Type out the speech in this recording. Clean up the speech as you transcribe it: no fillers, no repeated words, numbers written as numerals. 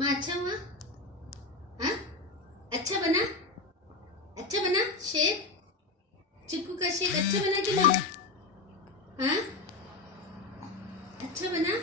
माँ अच्छा हुआ? हाँ, अच्छा बना? अच्छा बना शेर? चिक्कू का शेर अच्छा बना कि नहीं? हाँ, अच्छा बना?